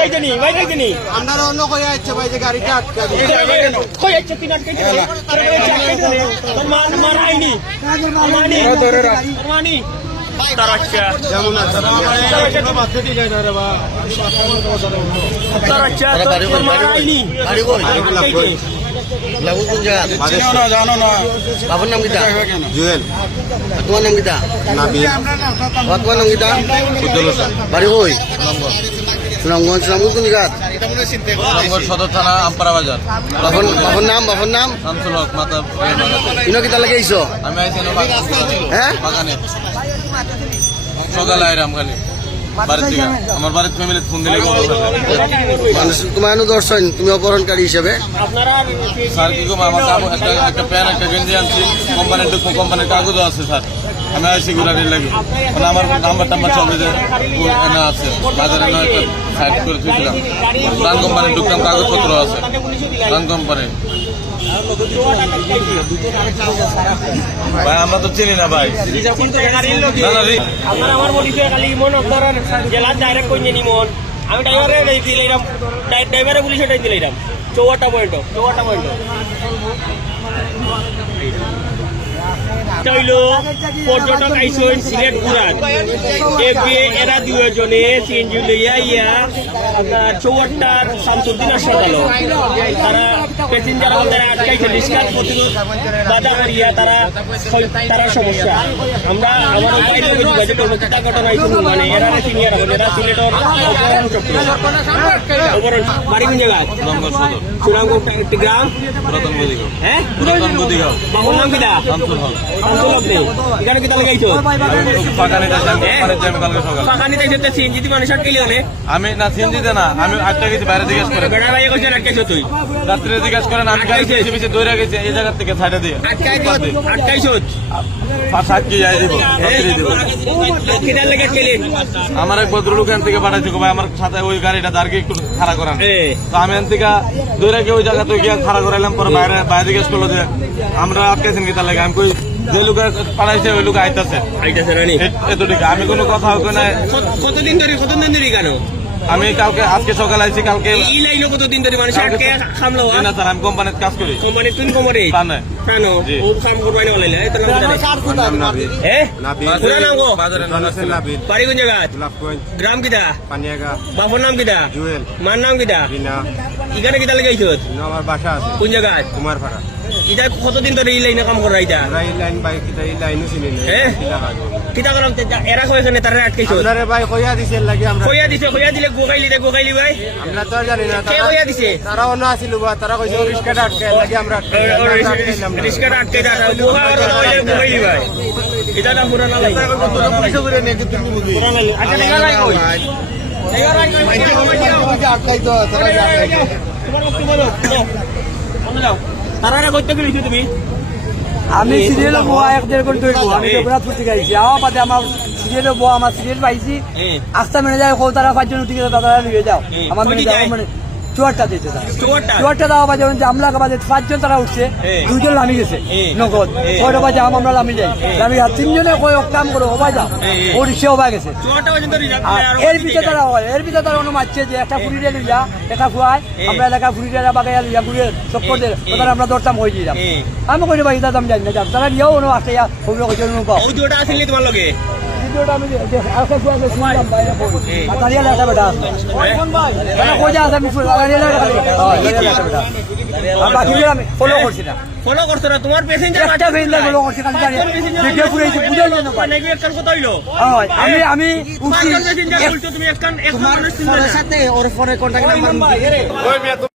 যাইতেনি ভাই যাইতেনি আমরা অন্য কই আইছে ভাই যে গাড়িটা আটকা দিই কই আইছে তিন আটকাইতে মান মান আইনি মানি মানি তারাচ্চা যেমন আছে তারাচ্চা মাথা দিয়ে যায় না রে বা তারাচ্চা তো মান আইনি গাড়ি কই লাগু কোন জায়গা জানো না বাবার নাম কিটা জুয়েল তোমার নাম কিটা নাবি তোমার নাম কিটা উজ্জ্বল হোসেন বাড়ি কই সুনামগঞ্জ সুনামগঞ্জ কোন জায়গা সুনামগঞ্জ সদর থানা আমপাড়া বাজার। বাবার নাম শামসুল হক মাতা ইনো কিটা লাগে আইছো আমি আইছি হ্যাঁ বাগানে সকালে আইরাম খালি বাড়ির থেকে আমার বাড়ির ফ্যামিলি ফোন দিলে মানুষ তোমার দর্শন তুমি অপহরণকারী হিসেবে স্যার কি করবো আমার একটা প্যান একটা গেঞ্জি আনছি কোম্পানির কাগজও আছে স্যার আমি আইসি ঘুরানির লাগে মানে আমার নাম্বার টাম্বার সব এনে আছে বাজারে নয় সাইড করে থুইছিলাম রান কোম্পানির ঢুকতাম কাগজপত্র আছে রান কোম্পানির ভাই আমরা তো চিনি না ভাই আমার বলিছে খালি মন আপনারা জেলা ডাইরেক্ট কই নিনি মন আমি ড্রাইভারে দিলাম ড্রাইভারে পুলিশে দিলাম 54টা পয়েন্ট হইলো পর্যটক আইসন সিলেট ঘুরান এরা দুজনে সিএনজি লইয়া ইয়া আপনার 54টার শামসুদ্দিন হাসপাতাল তারা প্যাসেঞ্জার আমাদের আটকাইছে নিষ্কার প্রতিরোধ বাধা করিয়া তারা সমস্যা আমরা আমার যোগাযোগ করবো কিতা ঘটনা আইসন মানে এরা সিনিয়র হবেন এরা সিলেটর অপহরণ চক্র অপহরণ বাড়ি কোন জায়গায় সুনামগঞ্জ গ্রাম হ্যাঁ বাবুর নাম কিটা এখানে কিতা লাগাইছো আমি না সিএনজিতে না আমি আটটা গেছি বাইরে জিজ্ঞেস করে তুই রাত্রে জিজ্ঞেস করেন আমি গাড়ি পিছিয়ে দৌড়ে গেছি এই জায়গা থেকে সাইডে দিয়ে সাক্ষী যাই দিব আমার এক ভদ্রলোক এখান থেকে পাঠাইছি ভাই আমার সাথে ওই গাড়িটা দাঁড়িয়ে একটু খাড়া করান তো আমি এখান থেকে দৌড়ে গিয়ে ওই জায়গাতে গিয়ে খাড়া করাইলাম পরে বাইরে জিজ্ঞেস করলো যে আমরা আটকাইছেন কি তার লাগে আমি কই যে লোক পাঠাইছে ওই লোক আইতাছে এতটুকু আমি কোনো কথা হোক না কতদিন ধরে কেন আমি কালকে আজকে সকালে আইছি কালকে এই লাইনে কতদিন ধরে মানুষ আটকে খামলো না স্যার আমি কোম্পানিতে কাজ করি কোম্পানি তুই কোম্পানি কানো ও কাম করবাই না বলে এটা নাম নাবি নাবি নাম গো নাবি বাড়ি কোন জায়গা লাফগঞ্জ গ্রাম কিটা পানিয়াগা বাবার নাম কিটা জুয়েল মার নাম কিটা বিনা এখানে কিটা লাগাইছো আমার বাসা আছে কোন জায়গা কুমারপাড়া এটা কতদিন ধরে এই লাইনে কাম করা এটা এই লাইন ভাই কিটা এই লাইনও চিনি না কিটা করলাম এরা কই এখানে তারা আটকাইছো আপনারে ভাই কইয়া দিছে লাগি আমরা কইয়া দিলে গোগাইলি ভাই আমরা তো জানি না কে কইয়া দিছে তারা অন্য আছিল বা তারা কইছে রিস্কাটা আটকে লাগি আমরা রিস্কাটা আটকে গোগাইলি ভাই এটা না পুরা না লাগে পুলিশে করে নিয়ে কিন্তু বুঝি পুরা না আচ্ছা দেখা লাগে কই আটকাই তো তারা তোমার বক্তব্য বলো আমরা যাও তারা কইতে গেলিছো তুমি আমি সিরিয়াল বোয়া 1.5 ঘন্টা হইব আমি জগন্নাথপুর থেকে আইছি আমার বাদে আমার সিরিয়াল বোয়া আমার সিরিয়াল পাইছি আস্তা মেনে যায় কো তারা 5 জন উঠে গেছে তারা নিয়ে যাও আমার মেনে যাও মানে 4টা দিতে তারা 4টা দাও বাজে আমরা বাজে 5 জন তারা উঠছে 2 জন নামি গেছে নগদ 6টা বাজে আমরা নামি যাই আমি 3 জনে কই কাম করো হবাই যাও ও রিক্সা হবাই গেছে 4টা পর্যন্ত এর ভিতরে তারা অন্য মারছে যে একটা ফুরিয়ে লইয়া একটা ফুয়ায় আমরা এলাকা ফুরিয়ে বাগাইয়া লইয়া ঘুরে সব করে তারা আমরা দরতাম হয়ে যাই আমি কই ভাই দাম জানি না তারা দিও অন্য আসে হইলো কই জন পাও ওই দুটো আসলে তোমার লগে ভিডিওটা আমি আলকা ফুয়া করে শুনলাম বাইরে পড়ে আর তারিয়া লাগা বেটা কোন ভাই মানে কই যা আমি তারিয়া লাগা বেটা আর বাকি আমি ফলো করছি না ফলো করছো না তোমার প্যাসেঞ্জার একটা প্যাসেঞ্জার ফলো করছি খালি জানি ভিডিও পুরাইছে বুঝাই না ভাই নাকি একখান কথা হইলো আমি উঠছি তুমি একখান সাথে ওর ফোনে কন্টাক্ট নাম্বার